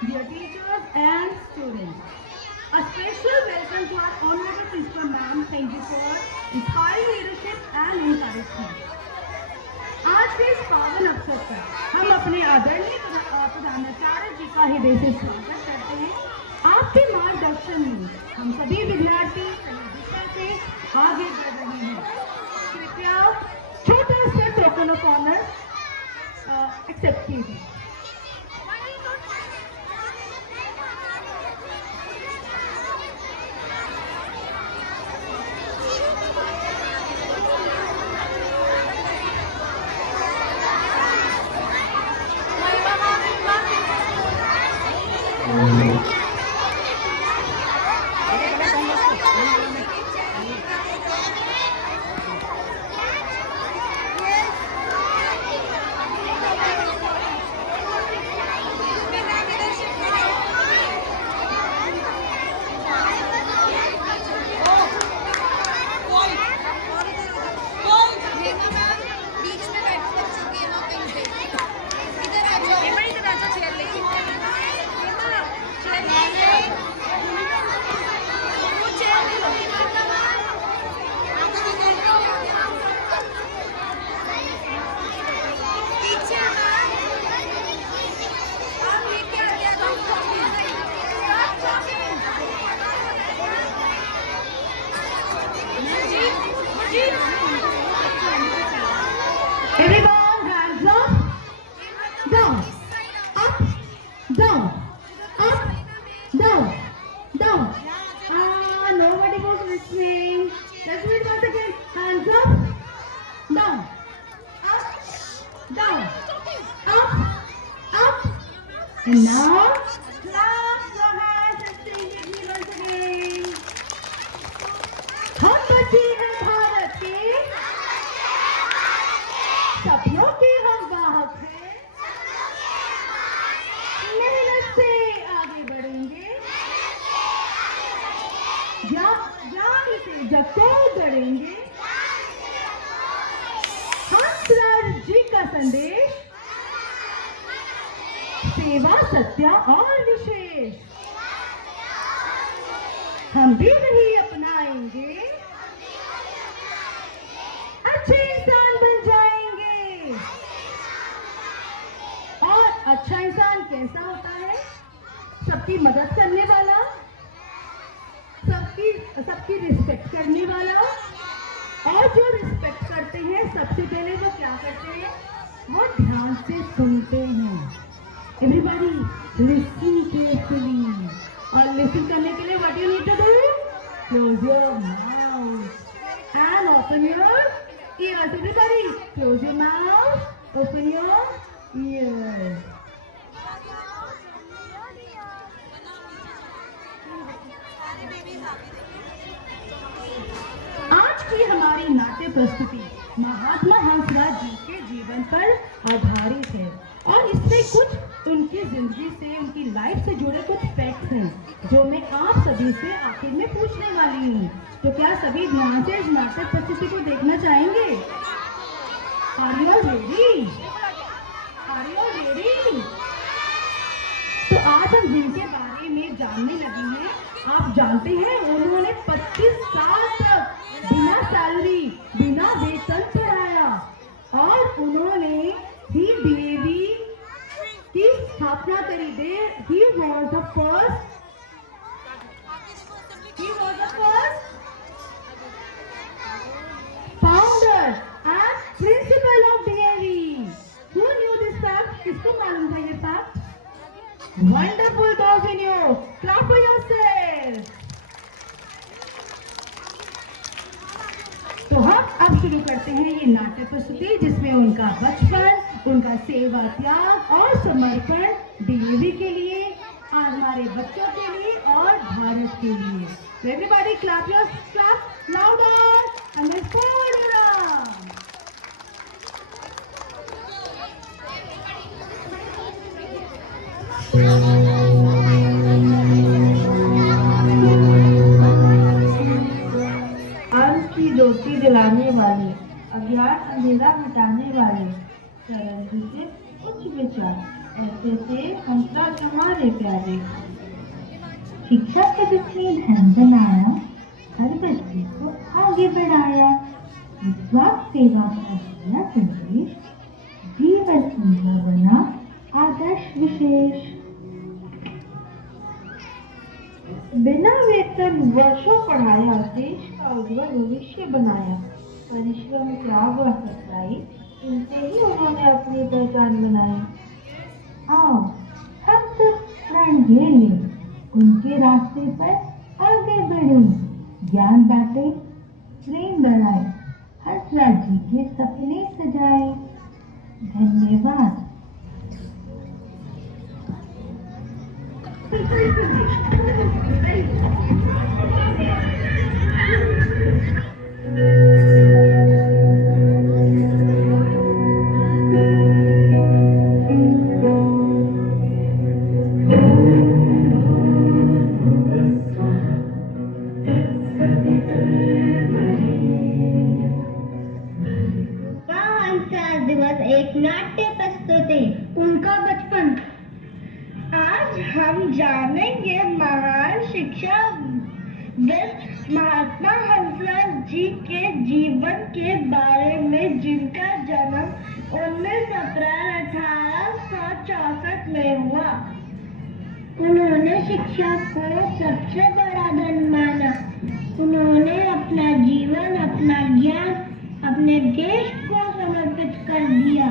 dear teachers and students. A special welcome to our honorable principal ma'am. Thank you for inspiring leadership and encouragement. आज के इस पावन अवसर पर हम अपने आदरणीय प्रधानाचार्य जी का हृदय से स्वागत करते हैं। आपके मार्गदर्शन में हम सभी विद्यार्थी सही दिशा से आगे बढ़ रहे हैं। कृपया छोटा सा टोकन ऑफ ऑनर एक्सेप्ट कीजिए। Everyone, hands up, down, up, down, up, down, down. Nobody was listening. Let's do it once again. Hands up, down, up, down, up, up. And now, clap your hands and sing with me once again. हम बच्चे हैं भारत के, सपनों के हम वाहक हैं, मेहनत से आगे बढ़ेंगे, ज्ञान से जग को गढ़ेंगे। हंसराज जी का संदेश, सेवा सत्य और विशेष, हम भी वही अपनाएंगे, अच्छे इंसान बन जाएंगे। और अच्छा इंसान कैसा होता है? सबकी मदद करने वाला, सबकी रिस्पेक्ट करने वाला। और जो रिस्पेक्ट करते हैं सबसे पहले वो क्या करते हैं? वो ध्यान से सुनते हैं। Everybody listen carefully. और लिसन करने के लिए what you need to do? Close your mouth and open your ears. Everybody, close your mouth, open your ears. आज की हमारी नाट्य प्रस्तुति महात्मा हंसराज जी के जीवन पर आधारित है और इसमें कुछ उनकी जिंदगी से, उनकी लाइफ से जुड़े कुछ फैक्ट्स हैं जो मैं आप सभी से आखिर में पूछने वाली हूँ। तो क्या सभी ध्यान से इस नाटक प्रस्तुति को देखना चाहेंगे? Are you all ready? Are you all ready? तो आज हम जिनके बारे में जानने लगे हैं, आप जानते हैं उन्होंने 25 साल तक बिना सैलरी, बिना वेतन पढ़ाया और उन्होंने ही डीएवी की स्थापना करी। He was the first founder and principal of DAV. Who knew this fact? किसको मालूम था ये fact? Wonderful, those in you. Clap for yourself. तो हम अब शुरू करते हैं ये नाट्य प्रस्तुति जिसमें उनका बचपन, उनका सेवा त्याग और समर्पण डीएवी के लिए, हमारे बच्चों के लिए और भारत के लिए। Everybody clap louder and then forward around. अर्थ की ज्योति जलाने वाले, अज्ञान अंधेरा मिटाने वाले, सरल से उच्च विचार ऐसे से हंसराज हमारे प्यारे। शिक्षा के जिसने धर्म बनाया, हर बच्चे को आगे बढ़ाया। विश्वास सेवा का दिया संदेश, जीवन सुंदर बना आदर्श विशेष। बिना वेतन वर्षों पढ़ाया, देश का उज्जवल भविष्य बनाया। परिश्रम, त्याग और सच्चाई, इनसे ही उन्होंने अपनी पहचान बनाई। आओ हम सब प्रण ले लें, उनके रास्ते पर आगे बढ़े, ज्ञान बांटे, प्रेम बढ़ाए, हंसराज जी के सपने सजाए। धन्यवाद। दिवस एक नाट्य प्रस्तुति, उनका बचपन। आज हम जानेंगे महान शिक्षाविद महात्मा हंसराज जी के जीवन के बारे में, जिनका जन्म 19 अप्रैल 1864 में हुआ। उन्होंने शिक्षा को सबसे बड़ा धन माना। उन्होंने अपना जीवन, अपना ज्ञान अपने देश को समर्पित कर दिया।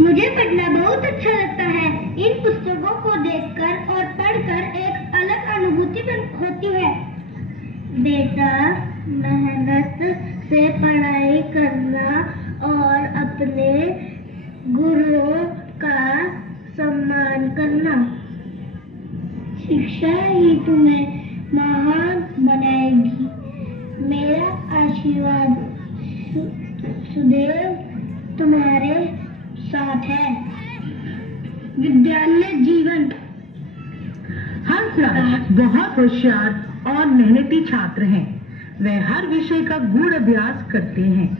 मुझे पढ़ना बहुत अच्छा लगता है। इन पुस्तकों को देखकर और पढ़कर एक अलग अनुभूति होती है। बेटा, मेहनत से पढ़ाई करना और अपने गुरुओं का सम्मान करना। शिक्षा ही तुम्हें महान बनाएगी। मेरा आशीर्वाद सदैव तुम्हारे साथ है। विद्यालय जीवन। हंसराज बहुत होशियार और मेहनती छात्र हैं। वे हर विषय का गूढ़ अभ्यास करते हैं।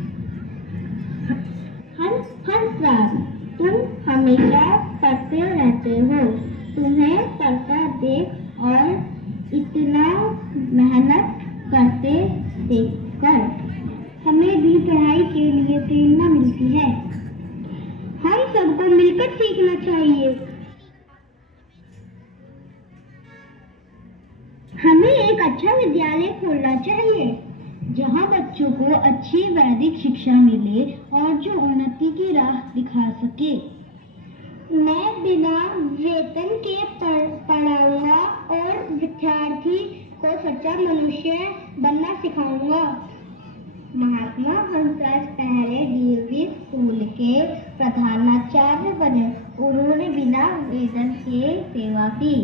हंसराज, तुम हमेशा पढ़ते रहते हो। तुम्हें पढ़ता देख और इतना मेहनत करते देखकर हमें भी पढ़ाई के लिए प्रेरणा मिलती है। हम सबको मिलकर सीखना चाहिए। हमें एक अच्छा विद्यालय खोलना चाहिए, जहां बच्चों को अच्छी वैदिक शिक्षा मिले और जो उन्नति की राह दिखा सके। मैं बिना वेतन के पढ़ाऊंगा और विद्यार्थी को सच्चा मनुष्य बनना सिखाऊंगा। महात्मा हंसराज पहले डीएवी स्कूल के प्रधानाचार्य बने। उन्होंने बिना वेतन के सेवा की।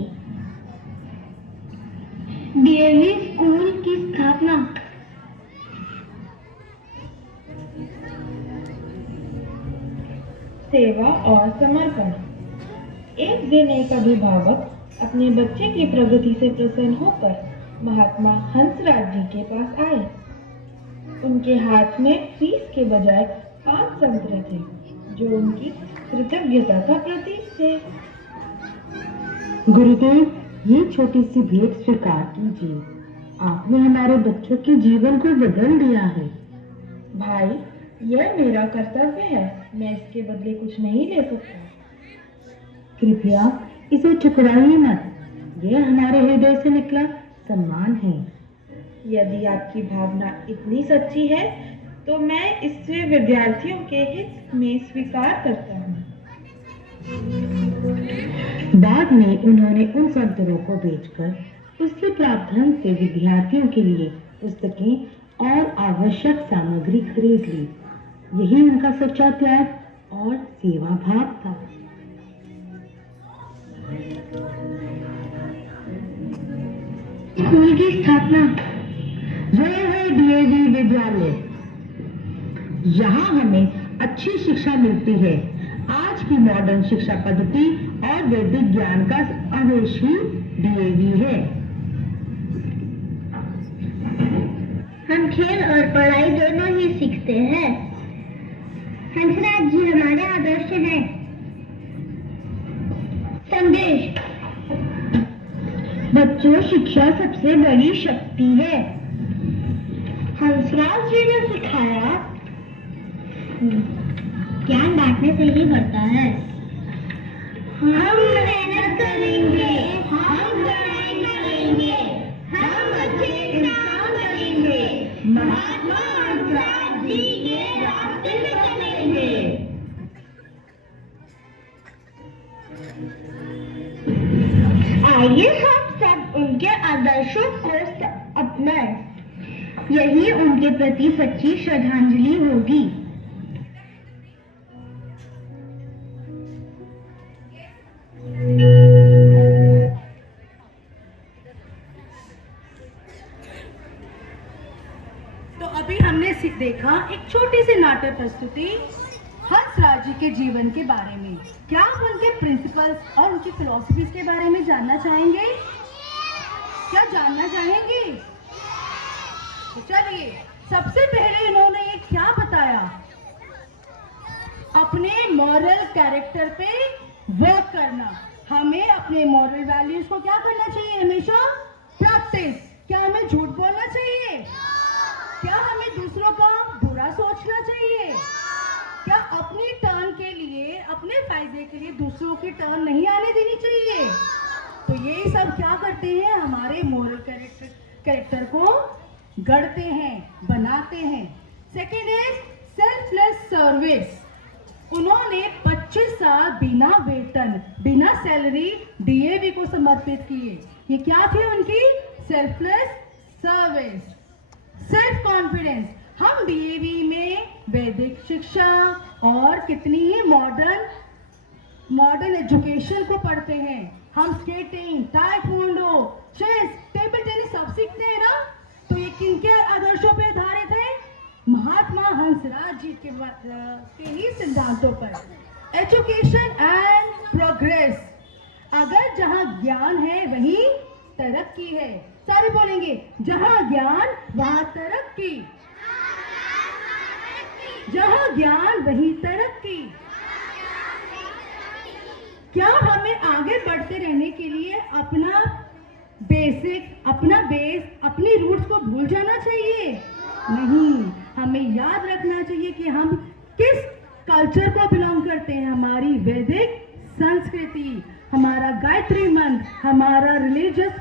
डीएवी स्कूल की स्थापना। सेवा और समर्पण। एक दिन एक अभिभावक अपने बच्चे की प्रगति से प्रसन्न होकर महात्मा हंसराज जी के पास आए। उनके हाथ में फीस के बजाय 5 संतरे थे, जो उनकी कृतज्ञता का प्रतीक थे। गुरुदेव, ये छोटी सी भेंट स्वीकार कीजिए। आपने हमारे बच्चों के जीवन को बदल दिया है। भाई, यह मेरा कर्तव्य है। मैं इसके बदले कुछ नहीं ले सकता। कृपया इसे ठुकराइए मत। यह हमारे हृदय से निकला सम्मान है। यदि आपकी भावना इतनी सच्ची है, तो मैं इसे विद्यार्थियों के हित में स्वीकार करता हूँ। बाद में उन्होंने उन संतरों को बेचकर उससे प्राप्त धन से विद्यार्थियों के लिए पुस्तकें और आवश्यक सामग्री खरीद ली। यही उनका सच्चा त्याग और सेवा भाव था। स्कूल की स्थापना। यह है डीएवी विद्यालय। यहाँ हमें अच्छी शिक्षा मिलती है। आज की मॉडर्न शिक्षा पद्धति और वैदिक ज्ञान का आवेश ही डीएवी है। हम खेल और पढ़ाई दोनों ही सीखते हैं। हंसराज जी हमारे आदर्श हैं। संदेश। बच्चों, शिक्षा सबसे बड़ी शक्ति है। हंसराज जी ने सिखाया ज्ञान बांटने से ही बढ़ता है। हम मेहनत करेंगे, हम पढ़ाई करेंगे, हम अच्छे इंसान बनेंगे, महात्मा हंसराज जी के रास्ते में चलेंगे। आइए हम सब उनके आदर्शों को अपनाएं। यही उनके प्रति सच्ची श्रद्धांजलि होगी। तो अभी हमने देखा एक छोटी सी नाट्य प्रस्तुति हंसराज जी के जीवन के बारे में। क्या आप उनके प्रिंसिपल्स और उनकी फिलॉसफीज के बारे में जानना चाहेंगे? क्या जानना चाहेंगे? तो चलिए, सबसे पहले इन्होंने ये क्या बताया? अपने मॉरल कैरेक्टर पे वर्क करना। हमें अपने मॉरल वैल्यूज को क्या करना चाहिए? हमेशा प्रैक्टिस। क्या हमें झूठ बोलना चाहिए? क्या हमें दूसरों का बुरा सोचना चाहिए? क्या अपनी टर्न के लिए, अपने फायदे के लिए दूसरों की टर्न नहीं आने देनी चाहिए? तो ये सब क्या करते हैं? हमारे मॉरल कैरेक्टर को गढ़ते हैं, बनाते हैं। Second is selfless service. उन्होंने 25 साल बिना वेतन, बिना सैलरी डीएवी को समर्पित किए। ये क्या थी उनकी? Selfless service. Self confidence. हम डीएवी में वैदिक शिक्षा और कितनी ही मॉडर्न एजुकेशन को पढ़ते हैं। हम skating, taekwondo, chess, table tennis सब सीखते हैं ना। तो ये किनके आदर्शों पे आधारित है? महात्मा हंसराज जी के ही सिद्धांतों पर। Education and progress. अगर जहां ज्ञान है वहीं तरक्की है। सारे बोलेंगे, जहां ज्ञान वहां तरक्की, जहां ज्ञान वहीं तरक्की। क्या हमें आगे बढ़ते रहने के लिए अपना बेस, अपनी रूट्स को भूल जाना चाहिए? नहीं, हमें याद रखना चाहिए कि हम किस कल्चर को बिलोंग करते हैं। हमारी वैदिक संस्कृति, हमारा गायत्री मंत्र, हमारा रिलीजियस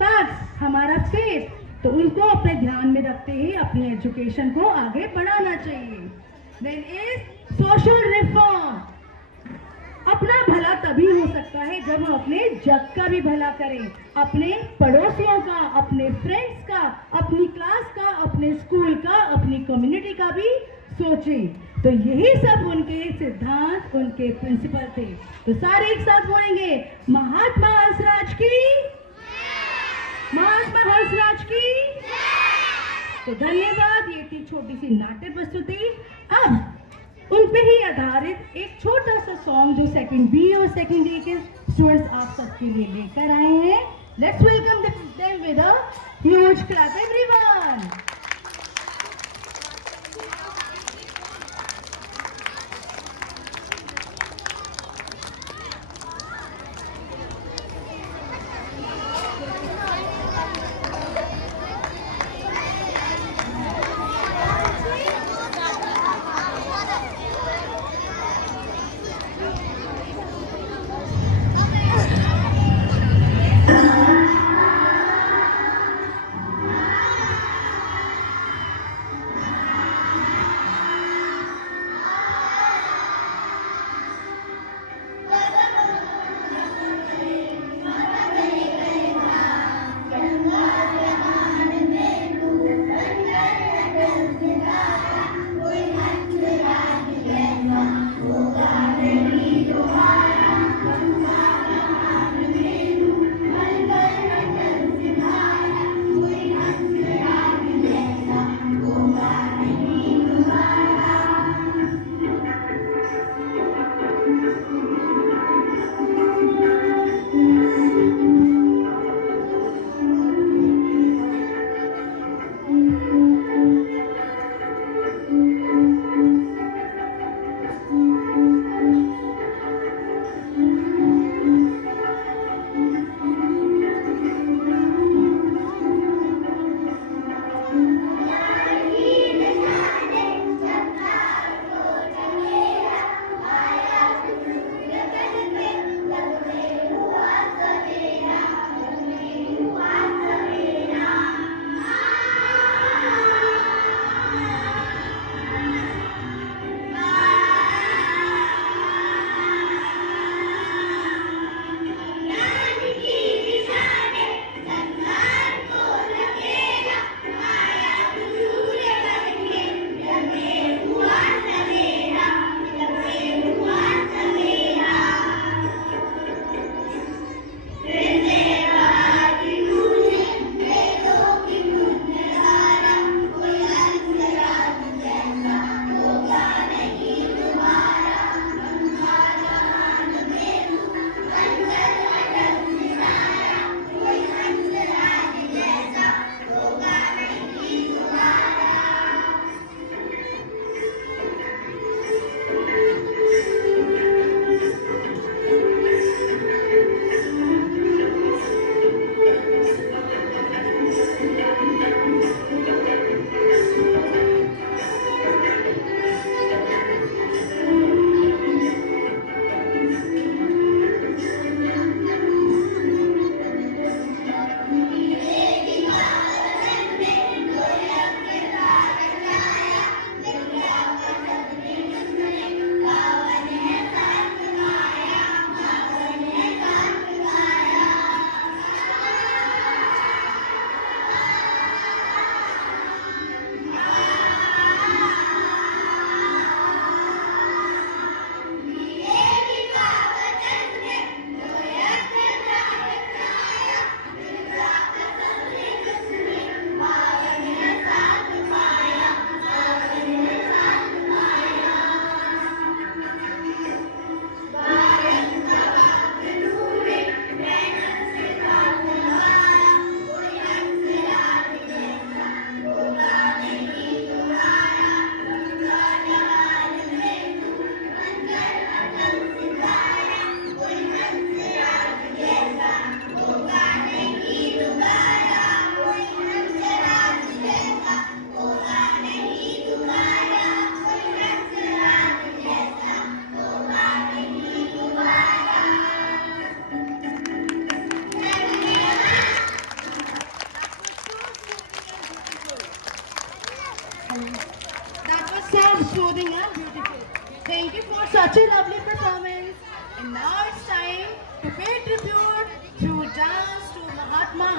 फैक्ट्स, हमारा फेथ, तो उनको अपने ध्यान में रखते ही अपनी एजुकेशन को आगे बढ़ाना चाहिए। Then is social reform. अपना भला तभी हो सकता है जब हम अपने जग का भी भला करें, अपने पड़ोसियों का, अपने फ्रेंड्स का, अपनी क्लास का, अपने स्कूल का, अपनी कम्युनिटी का भी सोचें। तो यही सब उनके सिद्धांत, उनके प्रिंसिपल थे। तो सारे एक साथ बोलेंगे, महात्मा हंसराज की, महात्मा हंसराज की। तो धन्यवाद। ये थी छोटी सी नाट्य प्रस्तुति। अब उन पे ही आधारित एक छोटा सा सॉन्ग जो सेकंड बी और सेकंड ए के स्टूडेंट्स आप सबके लिए लेकर आए हैं। Let's welcome them with a huge clap everyone.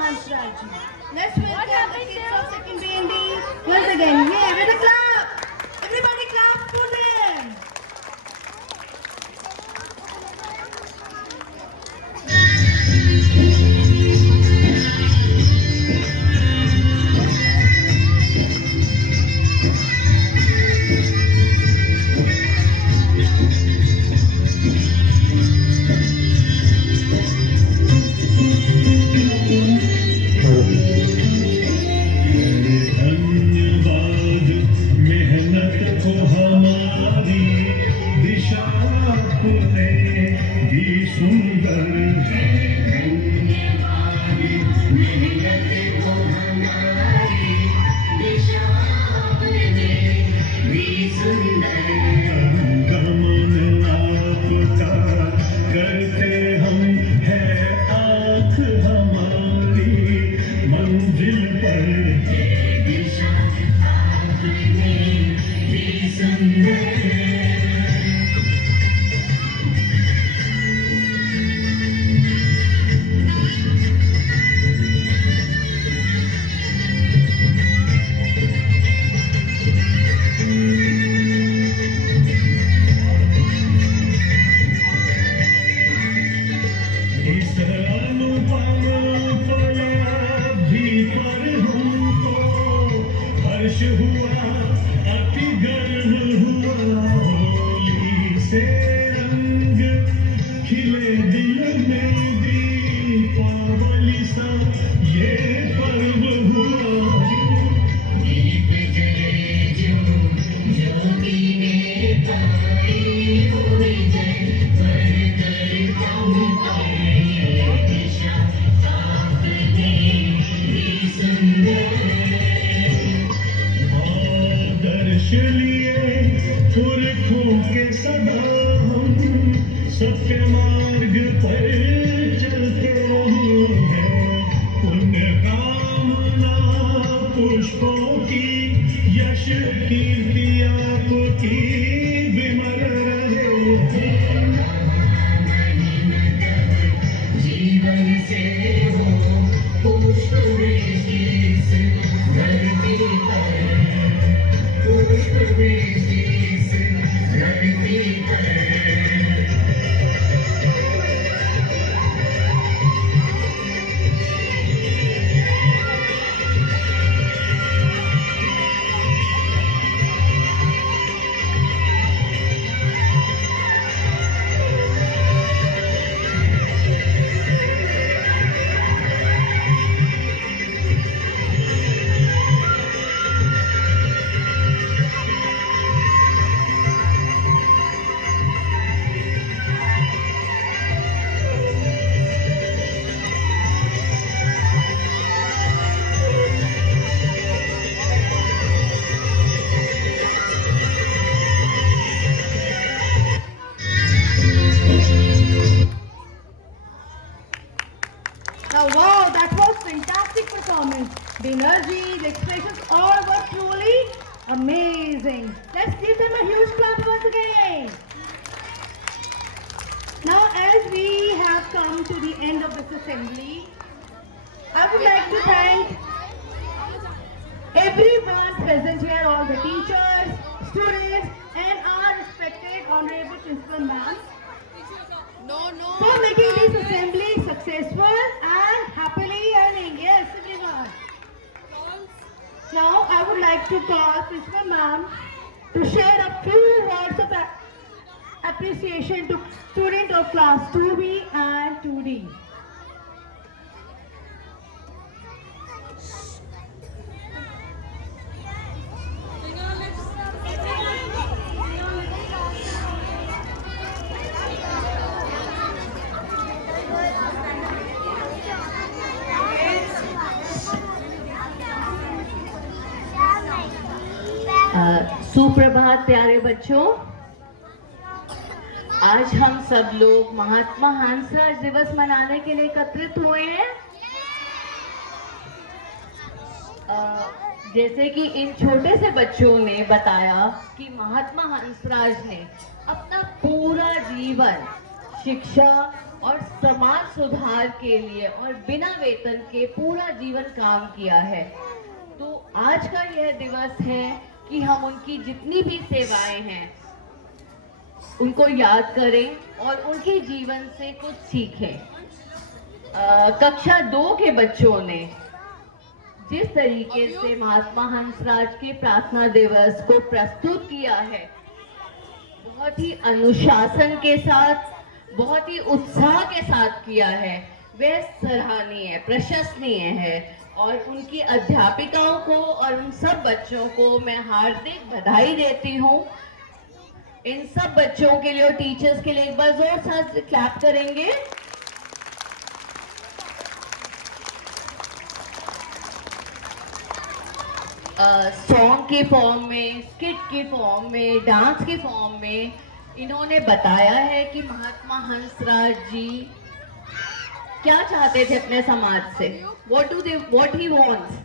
Hansraj ji. Let's welcome the kids of second BND once again. Yeah, with a clap. Everybody clap for them. धन्यवाद मेहनत को हमारी दिशा आपने दी सुंदर धन्यवाद मेहनत को हमारी दिशा आपने दी सुंदर गमन आपका करते हम है आँख हमारी मंजिल पर दिशा आपने दी सुंदर इस अनुपम उपलब्धि पर हमको हर्ष हुआ अति गर्व हुआ होली से रंग खिले दिल में दीपावली सा ये पर्व हुआ दीप जले जो ज्योति ने पाई हुई जय पर कर कम पाए दिशा आपने दी सुंदर आदर्श लिए पुरखों के सदा हम सत्य मार्ग पर चलते रहे हैं पुण्य कामना पुष्पों की यश कीर्ति आपकी विमल रहे जीवन से हो पुष्प वृष्टि से धरती पर पुष्प वृष्टि से धरती पर Now, wow, that was fantastic performance. The energy, the expressions, all were truly amazing. Let's give them a huge clap once again. Now, as we have come to the end of this assembly, I would like to thank everyone present here, all the teachers, students, and our respected honorable principal ma'am for making this assembly successful and happily earning. Yes, everyone. Now, I would like to call Principal Ma'am to share a few words of appreciation to student of class 2B and 2D. सुप्रभात प्यारे बच्चों, आज हम सब लोग महात्मा हंसराज दिवस मनाने के लिए एकत्रित हुए हैं। जैसे कि इन छोटे से बच्चों ने बताया कि महात्मा हंसराज ने अपना पूरा जीवन शिक्षा और समाज सुधार के लिए और बिना वेतन के पूरा जीवन काम किया है। तो आज का यह दिवस है कि हम उनकी जितनी भी सेवाएं हैं उनको याद करें और उनके जीवन से कुछ सीखें। कक्षा 2 के बच्चों ने जिस तरीके से महात्मा हंसराज के प्रार्थना दिवस को प्रस्तुत किया है, बहुत ही अनुशासन के साथ, बहुत ही उत्साह के साथ किया है, वह सराहनीय, प्रशंसनीय है। और उनकी अध्यापिकाओं को और उन सब बच्चों को मैं हार्दिक बधाई देती हूँ। इन सब बच्चों के लिए और टीचर्स के लिए एक बार जोर से क्लैप करेंगे। सॉन्ग के फॉर्म में, स्किट के फॉर्म में, डांस के फॉर्म में इन्होंने बताया है कि महात्मा हंसराज जी क्या चाहते थे अपने समाज से। What he wants?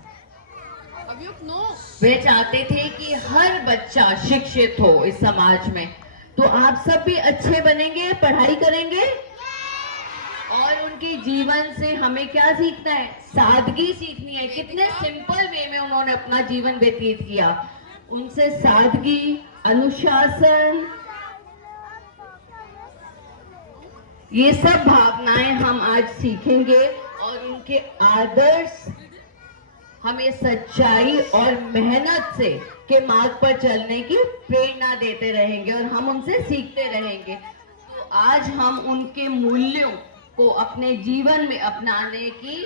वे चाहते थे कि हर बच्चा शिक्षित हो इस समाज में। तो आप सब भी अच्छे बनेंगे, पढ़ाई करेंगे और उनके जीवन से हमें क्या सीखना है? सादगी सीखनी है। कितने सिंपल वे में उन्होंने अपना जीवन व्यतीत किया। उनसे सादगी, अनुशासन, ये सब भावनाएं हम आज सीखेंगे और उनके आदर्श हमें सच्चाई और मेहनत से के मार्ग पर चलने की प्रेरणा देते रहेंगे और हम उनसे सीखते रहेंगे। तो आज हम उनके मूल्यों को अपने जीवन में अपनाने की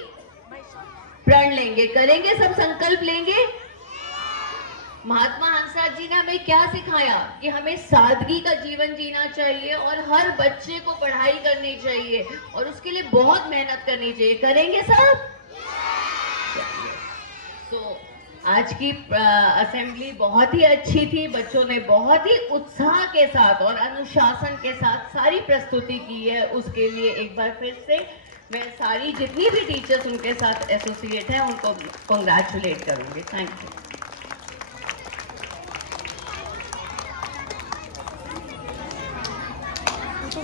प्रण लेंगे, करेंगे, सब संकल्प लेंगे। महात्मा हंसराज जी ने हमें क्या सिखाया कि हमें सादगी का जीवन जीना चाहिए और हर बच्चे को पढ़ाई करनी चाहिए और उसके लिए बहुत मेहनत करनी चाहिए। करेंगे सब? तो आज की असेंबली बहुत ही अच्छी थी। बच्चों ने बहुत ही उत्साह के साथ और अनुशासन के साथ सारी प्रस्तुति की है। उसके लिए एक बार फिर से मैं सारी जितनी भी टीचर्स उनके साथ एसोसिएट हैं उनको कॉन्ग्रेचुलेट करूंगी। Thank you. तो